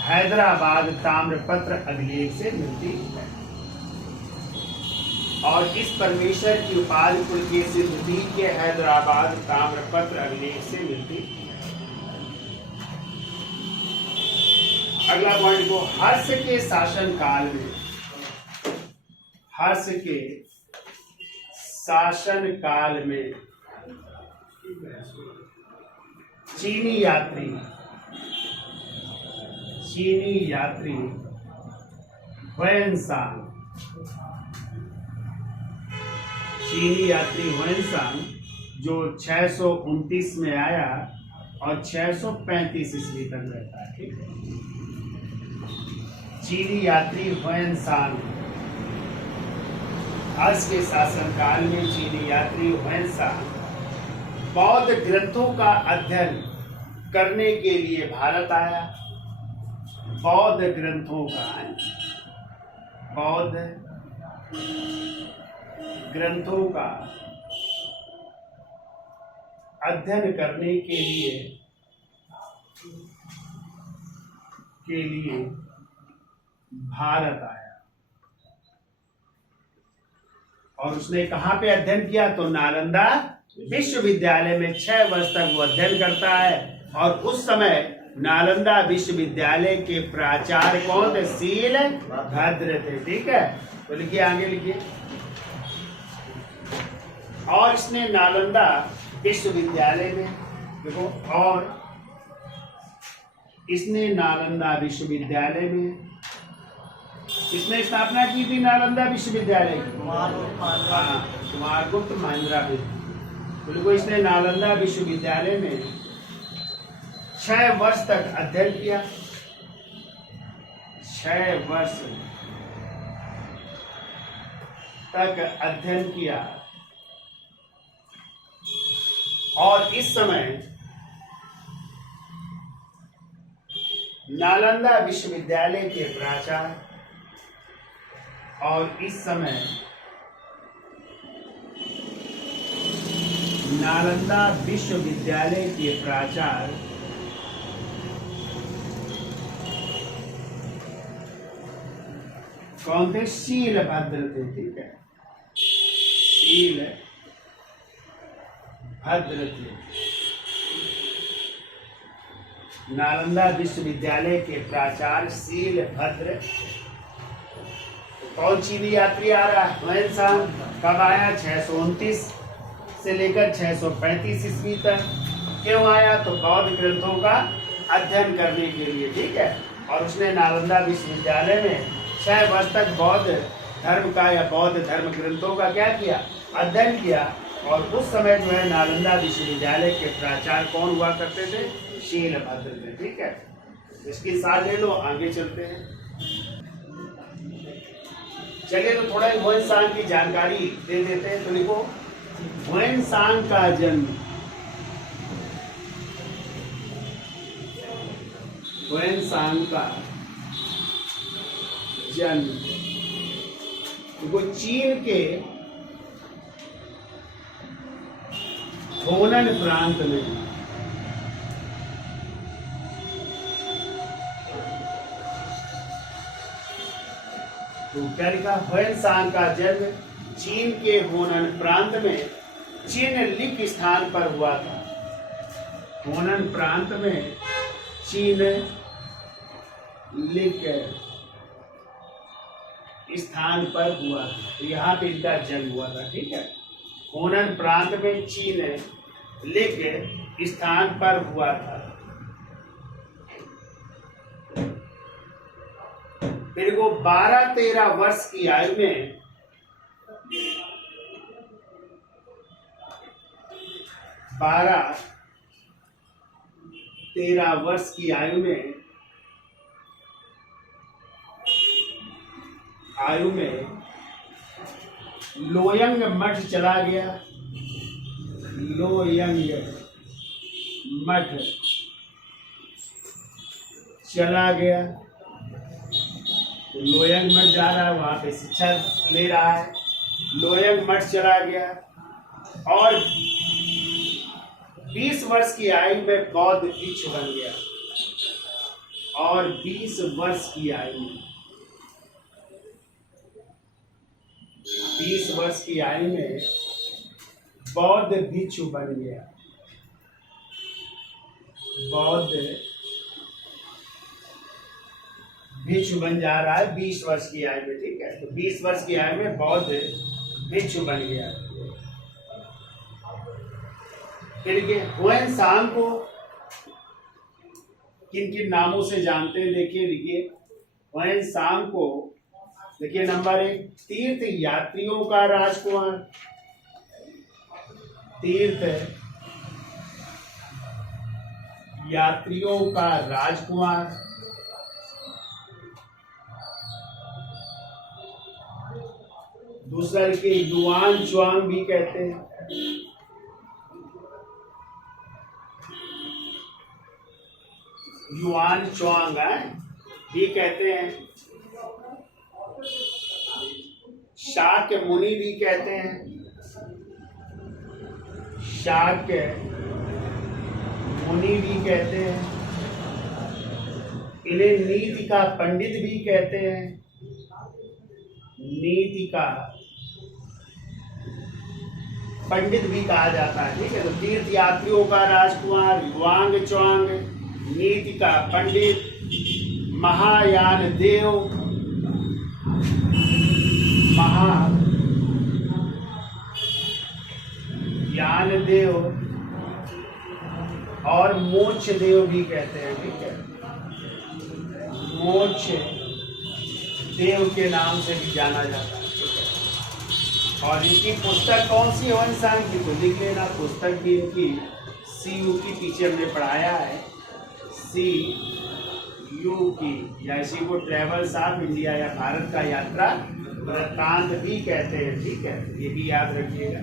हैदराबाद ताम्रपत्र अभिलेख से मिलती है। और इस परमेश्वर की उपाधि पुलकेशिन द्वितीय के हैदराबाद ताम्रपत्र अभिलेख से मिलती है। अगला पॉइंट को, हर्ष के शासन काल में, हर्ष के शासन काल में चीनी यात्री ह्वेन-सांग, चीनी यात्री ह्वेन-सांग जो 629 में आया और 635 ईस्वी तक रहता है, ठीक है। चीनी यात्री ह्वेन-सांग, हर्ष के शासनकाल में चीनी यात्री ह्वेन-सांग बौद्ध ग्रंथों का अध्ययन करने के लिए भारत आया। बौद्ध ग्रंथों का, बौद्ध ग्रंथों का अध्ययन करने के लिए भारत आया। और उसने कहाँ पे अध्ययन किया? तो नालंदा विश्वविद्यालय में 6 वर्ष तक वो अध्ययन करता है। और उस समय नालंदा विश्वविद्यालय के प्राचार्य कौन थे? शीलभद्र थे। ठीक है, तो लिखिए, आगे लिखिए। और इसने नालंदा विश्वविद्यालय में, देखो, और इसने नालंदा विश्वविद्यालय में, इसने स्थापना की थी नालंदा विश्वविद्यालय की, कुमारगुप्त महेंद्र। बिल्कुल, इसने नालंदा विश्वविद्यालय में 6 वर्ष तक अध्ययन किया। 6 वर्ष तक अध्ययन किया। और इस समय नालंदा विश्वविद्यालय के प्राचार्य, और इस समय नालंदा विश्वविद्यालय के प्राचार्य कौन थे? शीलभद्र थे। ठीक है, शीलभद्र थे। नालंदा विश्वविद्यालय के प्राचार्य शीलभद्र। कौन चीनी यात्री आ रहा है? ह्वेनसांग। कब आया? 629 से लेकर 635 ईस्वी तक। क्यों आया? तो बौद्ध ग्रंथों का अध्ययन करने के लिए। ठीक है, और उसने नालंदा विश्वविद्यालय में 6 वर्ष तक बौद्ध धर्म का या बौद्ध धर्म ग्रंथों का क्या किया? अध्ययन किया। और उस समय जो है नालंदा विश्वविद्यालय के प्राचार्य कौन हुआ करते थे? शीलभद्र थे। ठीक है, इसकी साथ ले लो, आगे चलते हैं। चलिए, तो थोड़ा ह्वेनसांग की जानकारी दे देते हैं। तो लिखो, ह्वेनसांग का जन्म, ह्वेनसांग का जन्म देखो चीन के होनन प्रांत में, तो क्या लिखा? ह्वेनसांग का जन्म चीन के होनन प्रांत में चिनलिक स्थान पर हुआ था। होनन प्रांत में चिनलिक स्थान पर हुआ था, तो यहाँ पे इनका जन्म हुआ था। ठीक है, होनन प्रांत में चिनलिक स्थान पर हुआ था। फिर वो 12-13 वर्ष की आयु में 12-13 वर्ष की आयु में लोयंग मठ चला गया। लोयंग मठ चला गया, तो लोयंग मठ जा रहा है, वहां पे शिक्षा ले रहा है। लोयंग मठ चला गया और 20 वर्ष की आयु में बौद्ध भिक्षु बन गया। और 20 वर्ष की आयु में 20 वर्ष की आयु में बौद्ध भिक्षु बन गया। बौद्ध भिक्षु बन जा रहा है 20 वर्ष की आयु में। ठीक है, तो 20 वर्ष की आयु में बौद्ध भिक्षु बन गया। फिर ह्वेनसांग को किन किन नामों से जानते हैं? देखिए, लिखिए, ह्वेनसांग को देखिए, नंबर 1, तीर्थ यात्रियों का राजकुमार। तीर्थ यात्रियों का राजकुमार। दूसरा लिखिए, युआन च्वांग भी कहते हैं। युआन च्वांग भी कहते हैं। शाक्य मुनि भी कहते हैं। शाक्य मुनि भी कहते हैं। इन्हें नीति का पंडित भी कहते हैं। नीति का पंडित भी कहा जाता है, ठीक है। तो तीर्थ यात्रियों का राजकुमार, वांग च्वांग, नीति का पंडित, महायान देव, महायान देव और मोक्ष देव भी कहते हैं, ठीक है। मोक्ष देव के नाम से भी जाना जाता है, ठीक है। और इनकी पुस्तक कौन सी है इंसान की, तो लिख लेना। पुस्तक भी इनकी CU की पीछे हमने पढ़ाया है, CU की, या इसी को ट्रेवल्स ऑफ इंडिया या भारत का यात्रा वृत्तांत भी कहते हैं, ठीक है। ये भी याद रखिएगा।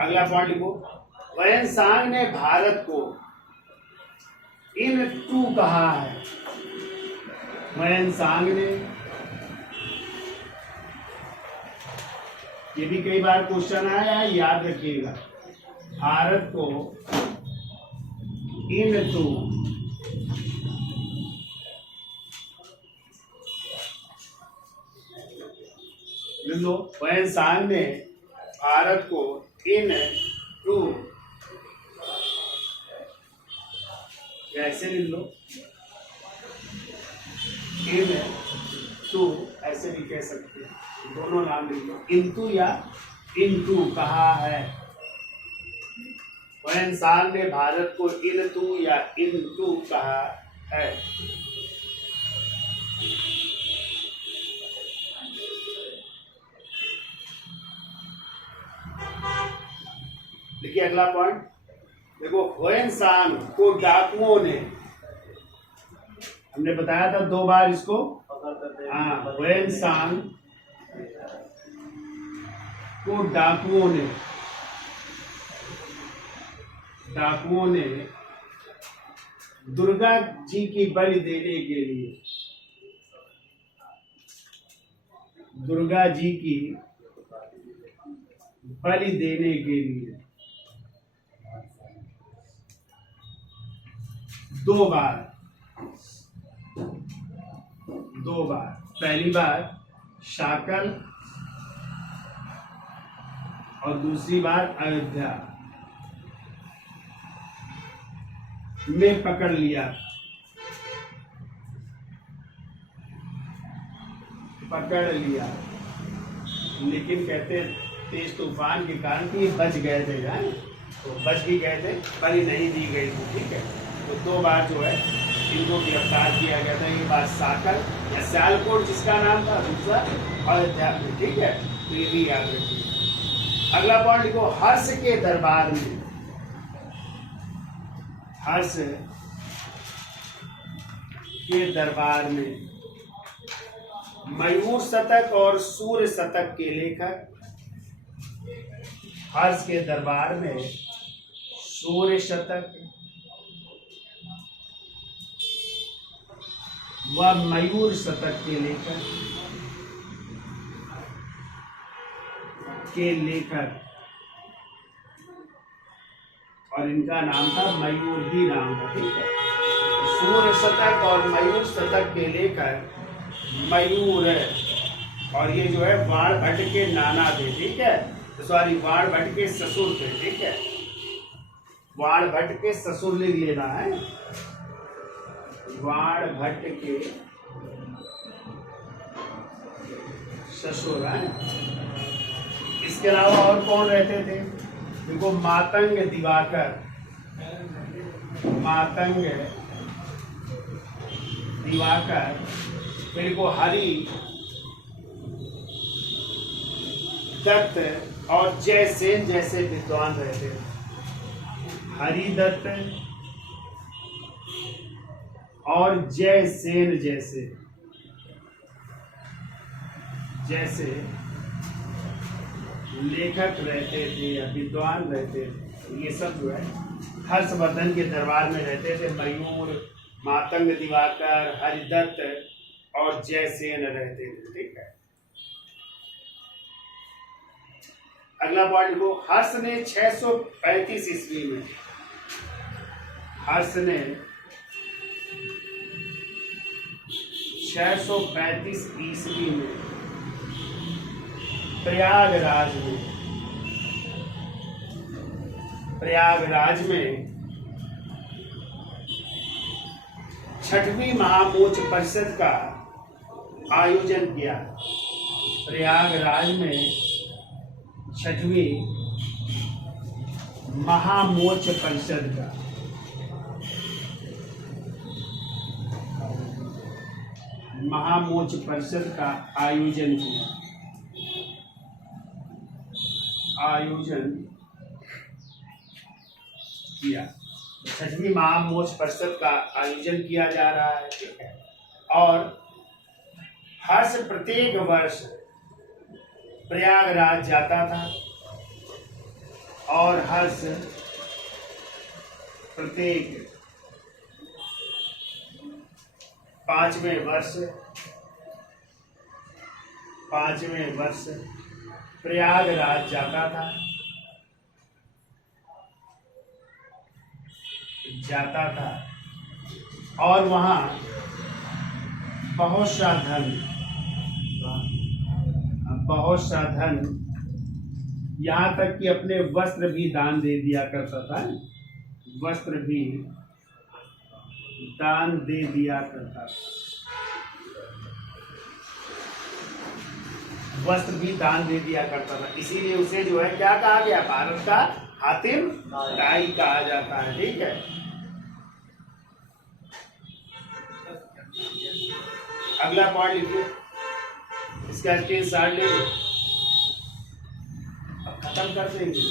अगला पॉइंट लिखो, वयनसांग ने भारत को इन टू कहा है। वयनसांग ने, ये भी कई बार क्वेश्चन आया है, याद रखिएगा। भारत को इन टू लो, वयनसांग ने भारत को इन टू, ऐसे लिख लो, इन टू ऐसे भी कह सकते हैं, दोनों नाम लिख लो, इंटू या इनटू कहा है। वयनसांग ने भारत को इन टू या इनटू कहा है। देखिए अगला पॉइंट देखो, वयनसांग को डाकुओं ने, हमने बताया था 2 बार इसको, हाँ, वयनसांग को डाकुओं ने दुर्गा जी की बलि देने के लिए, दुर्गा जी की बलि देने के लिए 2 बार, पहली बार शाकल और दूसरी बार अयोध्या में पकड़ लिया, लेकिन कहते तेज तूफान के कारण ये बच गए थे, जाए तो बच भी गए थे, बलि नहीं दी गई थी, ठीक है। तो 2 बार जो है इनको गिरफ्तार किया गया था, एक बार साकल या सियालकोट जिसका नाम था, दूसरा अयोध्या में, ठीक है। तो ये भी याद रखिए। अगला पॉइंट लिखो, हर्ष के दरबार में, हर्ष के दरबार में मयूर शतक और सूर्य शतक के लेखक, हर्ष के दरबार में सूर्य शतक व मयूर शतक के लेखक और इनका नाम था, मयूर ही नाम था, ठीक है। सूर्य शतक और मयूर शतक के लेखक मयूर है, और ये जो है वाण भट्ट के नाना थे, ठीक है। तो सॉरी, वाण भट्ट के ससुर थे, ठीक है। वाण भट्ट के ससुर लिख लेना है, वाण भट्ट के ससुर है। इसके अलावा और कौन रहते थे, देखो, मातंग दिवाकर, फिर को हरि दत्त और जयसेन जैसे विद्वान रहते थे। हरिदत्त और जयसेन जैसे लेखक रहते थे या विद्वान रहते थे। ये सब जो है हर्षवर्धन के दरबार में रहते थे। मयूर, मातंग दिवाकर, हरिदत्त और जयसेन रहते थे, ठीक है। अगला पॉइंट को, हर्ष ने 635 ईस्वी में, हर्ष ने 635 ईस्वी में प्रयागराज में छठवीं महामोच परिषद का आयोजन किया। प्रयागराज में छठवीं महामोच परिषद का आयोजन किया। छठवीं महामोच परिषद का आयोजन किया जा रहा है, ठीक है। और हर्ष प्रत्येक वर्ष प्रयागराज जाता था और हर्ष प्रत्येक 5वें वर्ष प्रयागराज जाता था और वहाँ बहुत सा धन यहाँ तक कि अपने वस्त्र भी दान दे दिया करता था। इसीलिए उसे जो है क्या कहा गया, भारत का हातिम ताई कहा जाता है, ठीक है। अगला पॉइंट लिखिए, इसका स्क्रीनशॉट ले लो। अब खत्म कर देंगे।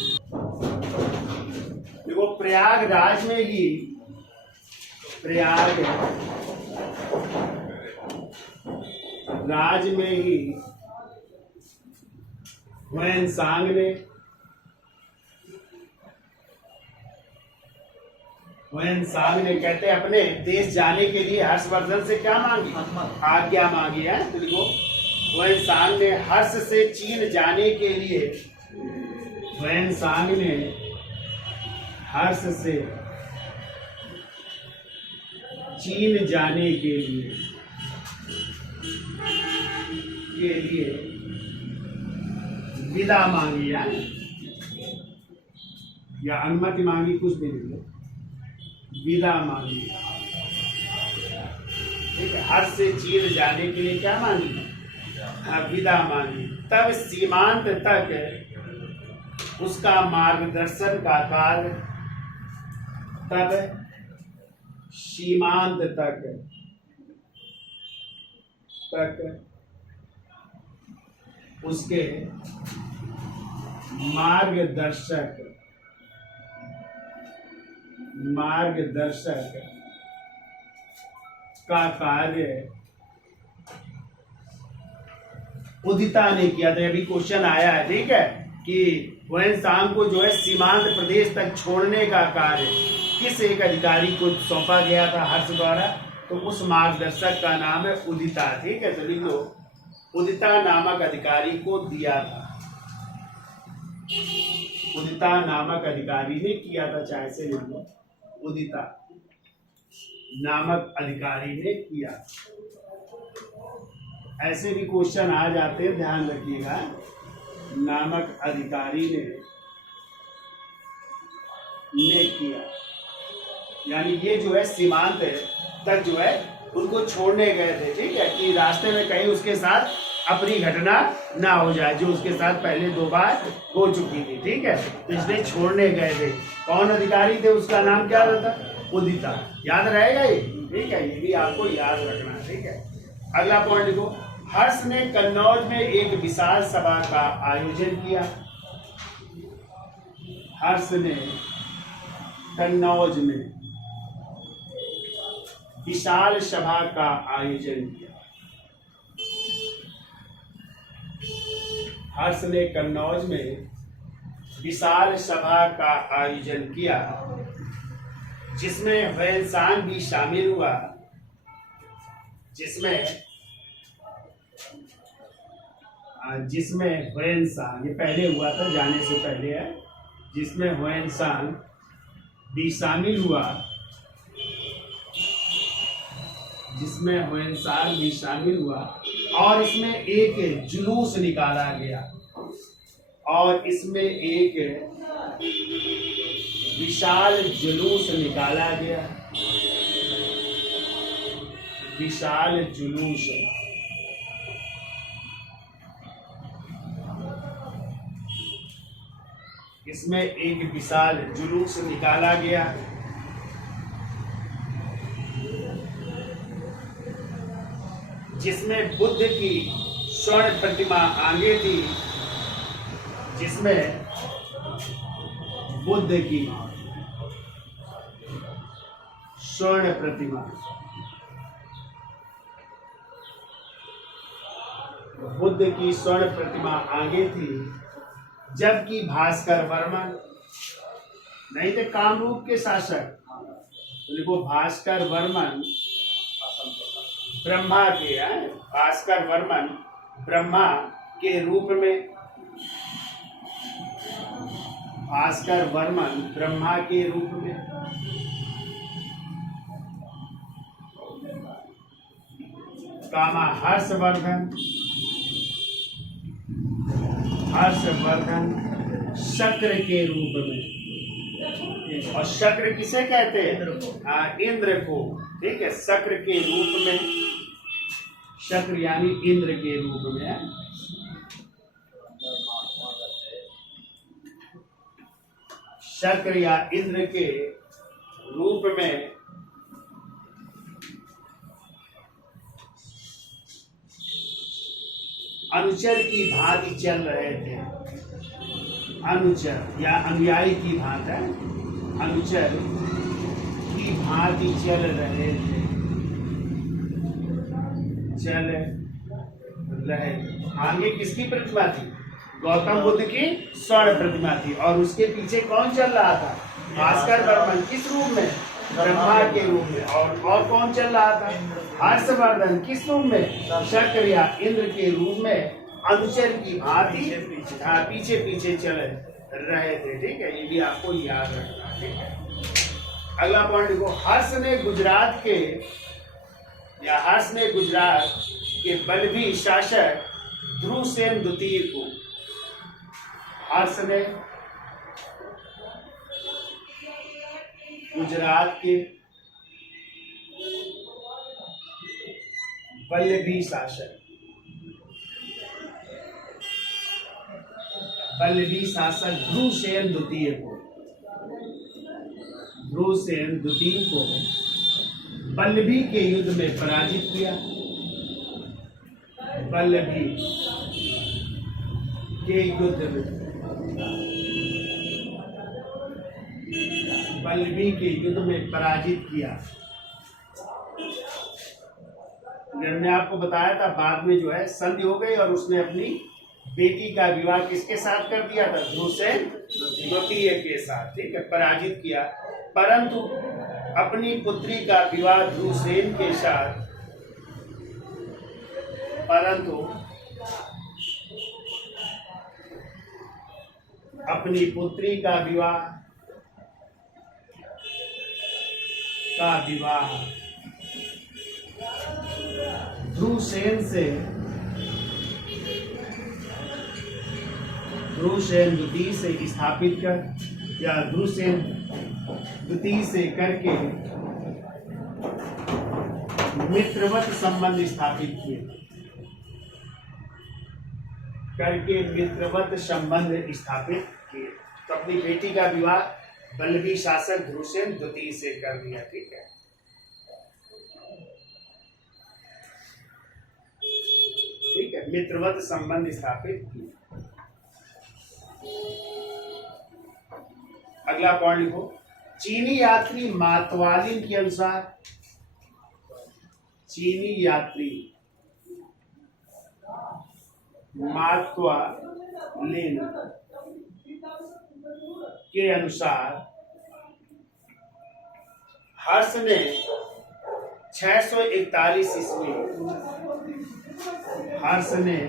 देखो प्रयागराज में ही हुएनसांग ने कहते हैं अपने देश जाने के लिए हर्षवर्धन से क्या मांगी, आज्ञा मांगी है। तो देखो हुएनसांग ने हर्ष से चीन जाने के लिए विदा मांगी है या अनुमति मांगी, कुछ भी नहीं, विदा मांगी, ठीक है। हर्ष से चीन जाने के लिए क्या मांगी, विदा मांगी। तब सीमांत तक उसका मार्गदर्शन का कार्य, उसके मार्गदर्शक का कार्य उदिता ने किया था। अभी क्वेश्चन आया है, ठीक है, कि हुएनसांग को जो है सीमांत प्रदेश तक छोड़ने का कार्य किस एक अधिकारी को सौंपा गया था हर्ष द्वारा, तो उस मार्गदर्शक का नाम है उदिता, ठीक है। तो लिख लो, उदिता नामक अधिकारी को दिया था, उदिता नामक अधिकारी ने किया था, चाहे से लिख लो, उदिता नामक अधिकारी ने किया। ऐसे भी क्वेश्चन आ जाते हैं, ध्यान रखिएगा। नामक अधिकारी ने किया, यानी ये जो है सीमांत तक जो है उनको छोड़ने गए थे, ठीक है, कि रास्ते में कहीं उसके साथ अपनी घटना ना हो जाए जो उसके साथ पहले 2 बार हो चुकी थी, ठीक है। तो इसलिए छोड़ने गए थे। कौन अधिकारी थे, उसका नाम क्या था, उदिता। याद रहेगा ये, ठीक है, ये भी आपको याद रखना है, ठीक है। अगला पॉइंट लिखो, हर्ष ने कन्नौज में एक विशाल सभा का आयोजन किया। हर्ष ने कन्नौज में विशाल सभा का आयोजन किया। हर्ष ने कन्नौज में विशाल सभा का आयोजन किया, जिसमें हुएनसांग भी शामिल हुआ, जिसमें हुएनसांग, ये पहले हुआ था, जाने से पहले है, जिसमें हुएनसांग भी शामिल हुआ, जिसमें हुएनसांग भी शामिल हुआ और इसमें एक जुलूस निकाला गया और इसमें एक विशाल जुलूस निकाला गया, विशाल जुलूस। इसमें एक विशाल जुलूस निकाला गया जिसमें बुद्ध की स्वर्ण प्रतिमा आगे थी, जिसमें बुद्ध की स्वर्ण प्रतिमा, बुद्ध की स्वर्ण प्रतिमा आगे थी, जबकि भास्कर वर्मन नहीं थे कामरूप के शासक, देखो भास्कर वर्मन ब्रह्मा के भास्कर वर्मन ब्रह्मा के रूप में, भास्कर वर्मन ब्रह्मा के रूप में, कामा हर्षवर्धन, हर्षवर्धन शक्र के रूप में। और शक्र किसे कहते हैं? इंद्र को, ठीक है, शक्र के रूप में, शक्र यानी इंद्र के रूप में, शक्र या इंद्र के रूप में अनुचर की भांति चल रहे थे, अनुचर या अनुयायी की भांति, अनुचर की भांति चल रहे थे, चल रहे। आगे किसकी प्रतिमा थी? गौतम बुद्ध की स्वर्ण प्रतिमा थी और उसके पीछे कौन चल रहा था? भास्कर वर्मन। किस रूप में? ब्रह्मा के रूप में। और कौन चल रहा था? हर्षवर्धन। किस रूप में? शक्र या इंद्र के रूप में अनुचर की भांति पीछे पीछे चल रहे थे, ठीक है, ये भी आपको याद रखना, ठीक है। अगला पॉइंट देखो, हर्ष ने गुजरात के बलबी शासक ध्रुवसेन द्वितीय को, हर्ष ने गुजरात के बलबी शासक ध्रुवसेन द्वितीय को बल्लभी के युद्ध में पराजित किया, बल्लभी के युद्ध में पराजित किया। मैंने आपको बताया था बाद में जो है संधि हो गई और उसने अपनी बेटी का विवाह किसके साथ कर दिया था? ध्रुवसेन द्वितीय के साथ, ठीक है, पराजित किया। परंतु अपनी पुत्री का विवाह ध्रुवसेन के साथ, अपनी पुत्री का विवाह ध्रुवसेन द्वितीय से स्थापित कर या ध्रुवसेन द्वितीय से करके मित्रवत संबंध स्थापित किए, तो अपनी बेटी का विवाह बल्लभी शासक ध्रुवसेन द्वितीय से कर दिया, ठीक है। ठीक है, मित्रवत संबंध स्थापित किए। अगला पॉइंट लिखो, चीनी यात्री मातवालिन के अनुसार, चीनी यात्री मातवालिन के अनुसार हर्ष ने 641 ईस्वी, हर्ष ने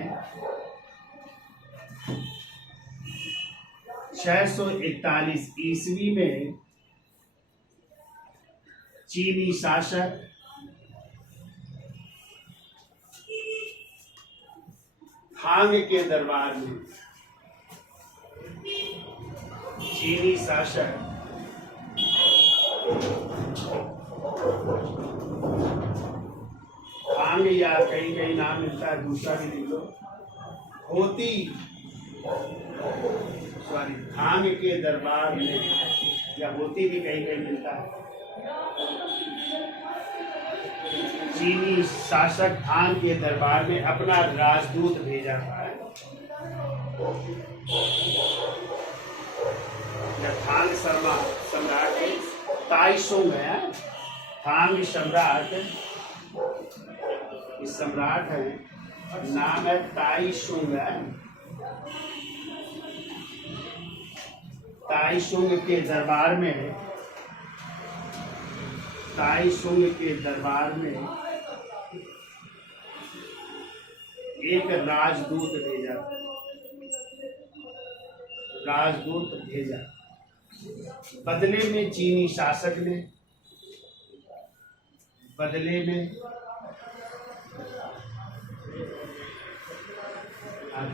641 ईस्वी में चीनी शासक थांग के दरबार में चीनी शासक थांग, या कहीं कहीं नाम मिलता है दूसरा भी लिख लो, होती सॉरी थांग के दरबार में, या होती भी कहीं कहीं मिलता है। चीनी शासक थांग के दरबार में अपना राजदूत भेजा है। या थांग सम्राट ताइशुंग है, थांग सम्राट, इस सम्राट है, नाम है ताइशुंग है। ताइशुंग के दरबार में, ताइशुंग के दरबार में एक राजदूत भेजा, राजदूत भेजा। बदले में चीनी शासक ने, बदले में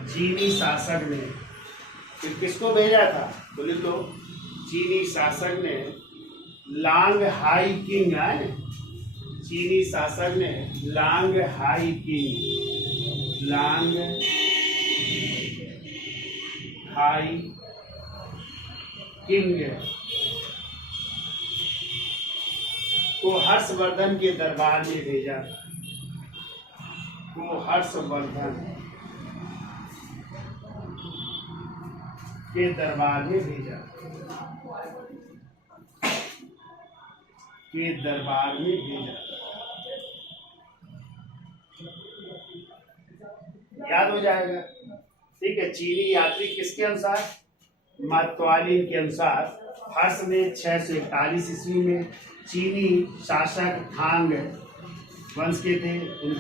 चीनी शासक ने फिर किसको भेजा था, बोले तो चीनी शासक ने लांग हाई किंग है, चीनी शासक ने लांग हाई किंग, लांग हाई किंग को हर्षवर्धन के दरबार में भेजा, को हर्षवर्धन के दरबार में भेजा, के दरबार में भेजा। याद हो जाएगा, ठीक है। चीनी यात्री किसके अनुसार, मतवालिन के अनुसार हर्ष ने 641 ईस्वी में चीनी शासक थांग वंश के थे।